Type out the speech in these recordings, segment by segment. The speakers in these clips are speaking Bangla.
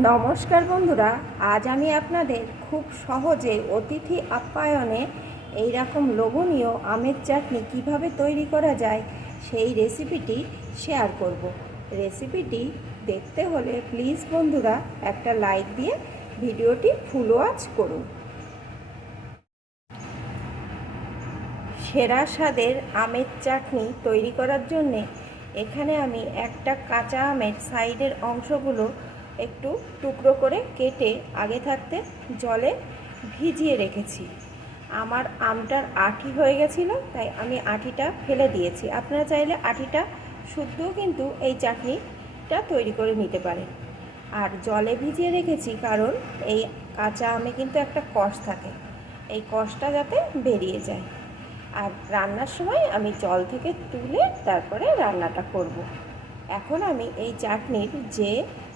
নমস্কার বন্ধুরা, আজ আমি আপনাদের খুব সহজে অতিথি আপ্যায়নে এই রকম লোভনীয় আমের চাটনি কীভাবে তৈরি করা যায় সেই রেসিপিটি শেয়ার করব। রেসিপিটি দেখতে হলে প্লিজ বন্ধুরা একটা লাইক দিয়ে ভিডিওটি ফুল ওয়াচ করুন। সেরা স্বাদের আমের চাটনি তৈরি করার জন্যে এখানে আমি একটা কাঁচা আমের সাইডের অংশগুলো একটু টুকরো করে কেটে আগে থাকতে জলে ভিজিয়ে রেখেছি। আমার আমটার আঠি হয়ে গেছিল, তাই আমি আঠিটা ফেলে দিয়েছি। আপনারা চাইলে আঠিটা শুদ্ধও কিন্তু এই চাটনিটা তৈরি করে নিতে পারেন। আর জলে ভিজিয়ে রেখেছি কারণ এই কাঁচা আমে কিন্তু একটা কষ থাকে। এই কষটা যাতে বেরিয়ে যায়। আর রান্নার সময় আমি জল থেকে তুলে তারপরে রান্নাটা করব। এখন আমি এই চাটনির যে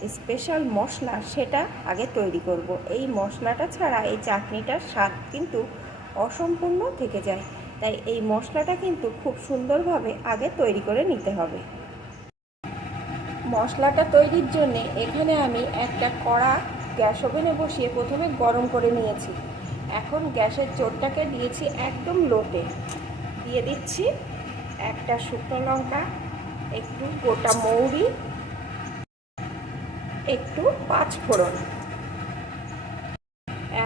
স্পেশাল মশলা সেটা আগে তৈরি করব। এই মশলাটা ছাড়া এই চাটনিটার স্বাদ কিন্তু অসম্পূর্ণ থেকে যায়। তাই এই মশলাটা কিন্তু খুব সুন্দরভাবে আগে তৈরি করে নিতে হবে। মশলাটা তৈরির জন্যে এখানে আমি একটা কড়া গ্যাস ওভেনে বসিয়ে প্রথমে গরম করে নিয়েছি। এখন গ্যাসের জোরটাকে দিয়েছি একদম লোতে। দিয়ে দিচ্ছি একটা শুকনো লঙ্কা একটু গোটা মৌরি, একটু পাঁচ ফোড়ন।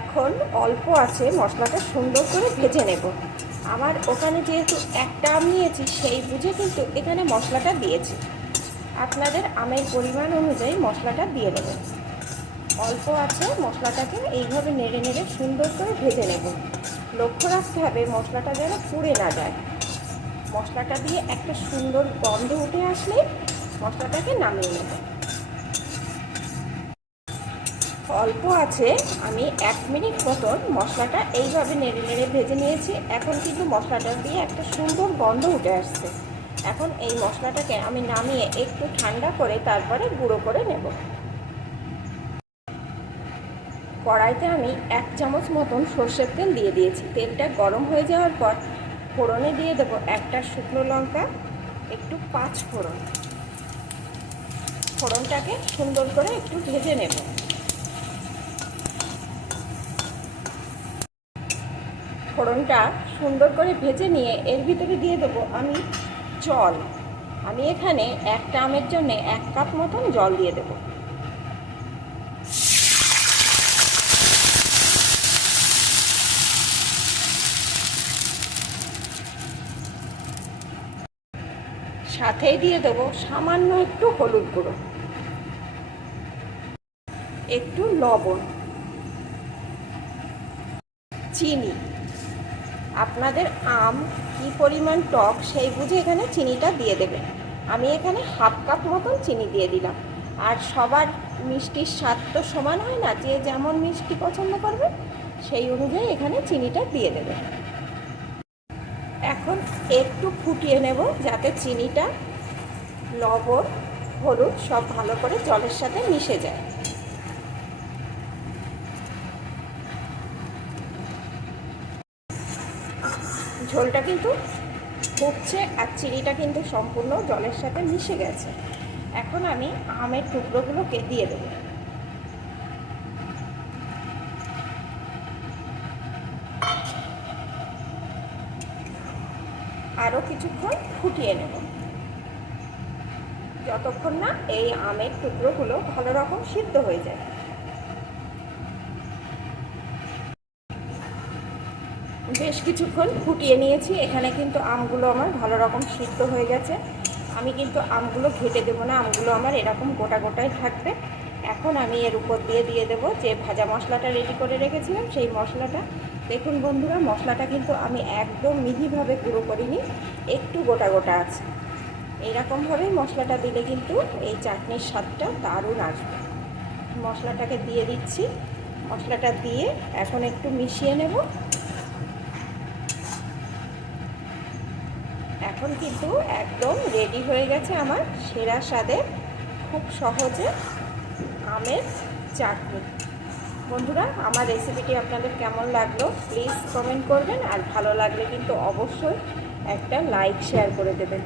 এখন অল্প আছে, মশলাটা সুন্দর করে ভেজে নেব। আমার ওখানে যেহেতু একটা আম নিয়েছি, সেই বুঝে কিন্তু এখানে মশলাটা দিয়েছি। আপনাদের আমের পরিমাণ অনুযায়ী মশলাটা দিয়ে দেবেন অল্প আছে, মশলাটাকে এইভাবে নেড়ে নেড়ে সুন্দর করে ভেজে নেব। লক্ষ্য রাখতে হবে মশলাটা যেন পুড়ে না যায়। মশলাটা দিয়ে একটা সুন্দর গন্ধ উঠে আসলে মশলাটাকে নামিয়ে নেব। অল্প আছে, আমি এক মিনিট মতন মশলাটা এইভাবে নেড়ে নেড়ে ভেজে নিয়েছি। এখন কিন্তু মশলাটা দিয়ে একটা সুন্দর গন্ধ উঠে আসছে। এখন এই মশলাটাকে আমি নামিয়ে একটু ঠান্ডা করে তারপরে গুঁড়ো করে নেব। কড়াইতে আমি এক চামচ মতন সর্ষের তেল দিয়ে দিয়েছি। তেলটা গরম হয়ে যাওয়ার পর ফোড়নে দিয়ে দেবো একটা শুকনো লঙ্কা, একটু পাঁচ ফোড়ন। ফোড়নটাকে সুন্দর করে একটু ভেজে নেব। ফোড়নটা সুন্দর করে ভেজে নিয়ে এর ভিতরে দিয়ে দেবো আমি জল। আমি এখানে একটা আমের জন্য এক কাপ মতন জল দিয়ে দেবো। সাথেই দিয়ে দেবো সামান্য একটু হলুদ গুঁড়ো। একটু লবণ। চিনি। আপনাদের আম কি পরিমাণ টক সেই বুঝে এখানে চিনিটা দিয়ে দেবেন। আমি এখানে হাফ কাপ মতন চিনি দিয়ে দিলাম। আর সবার মিষ্টির স্বাদ তো সমান হয় না, যে যেমন মিষ্টি পছন্দ করবে সেই অনুযায়ী এখানে চিনিটা দিয়ে দেবেন। এখন একটু ফুটিয়ে নেব যাতে চিনিটা, লবণ, হলুদ সব ভালো করে জলের সাথে মিশে যায়। ঝোলটা কিন্তু ফুটছে আর চিনিটা কিন্তু সম্পূর্ণ জলের সাথে মিশে গেছে। এখন আমি আমের টুকরোগুলোকে দিয়ে দেবো। আরও কিছুক্ষণ ফুটিয়ে নেব। যতক্ষণ না এই আমের টুকরোগুলো ভালো রকম সিদ্ধ হয়ে যায়। বেশ কিছুক্ষণ ফুটিয়ে নিয়েছি। এখানে কিন্তু আমগুলো আমার ভালো রকম সিদ্ধ হয়ে গেছে। আমি কিন্তু আমগুলো ঘেটে দেবো না, আমগুলো আমার এরকম গোটা গোটাই থাকবে। এখন আমি এর উপর দিয়ে দিয়ে দেবো। যে ভাজা মশলাটা রেডি করে রেখেছিলাম, সেই মশলাটা। দেখুন বন্ধুরা, মশলাটা কিন্তু আমি একদম মিহিভাবে গুঁড়ো করিনি, একটু গোটা গোটা আছে। এইরকমভাবেই মশলাটা দিলে কিন্তু এই চাটনির স্বাদটা দারুণ আসবে। মশলাটাকে দিয়ে দিচ্ছি। মশলাটা দিয়ে এখন একটু মিশিয়ে নেব। এখন কিন্তু একদম রেডি হয়ে গেছে আমার সেরা স্বাদের খুব সহজে আমের চাটনি। বন্ধুরা, আমার রেসিপিটি আপনাদের কেমন লাগল? প্লিজ কমেন্ট করবেন, আর ভালো লাগলে কিন্তু অবশ্যই একটা লাইক শেয়ার করে দেবেন।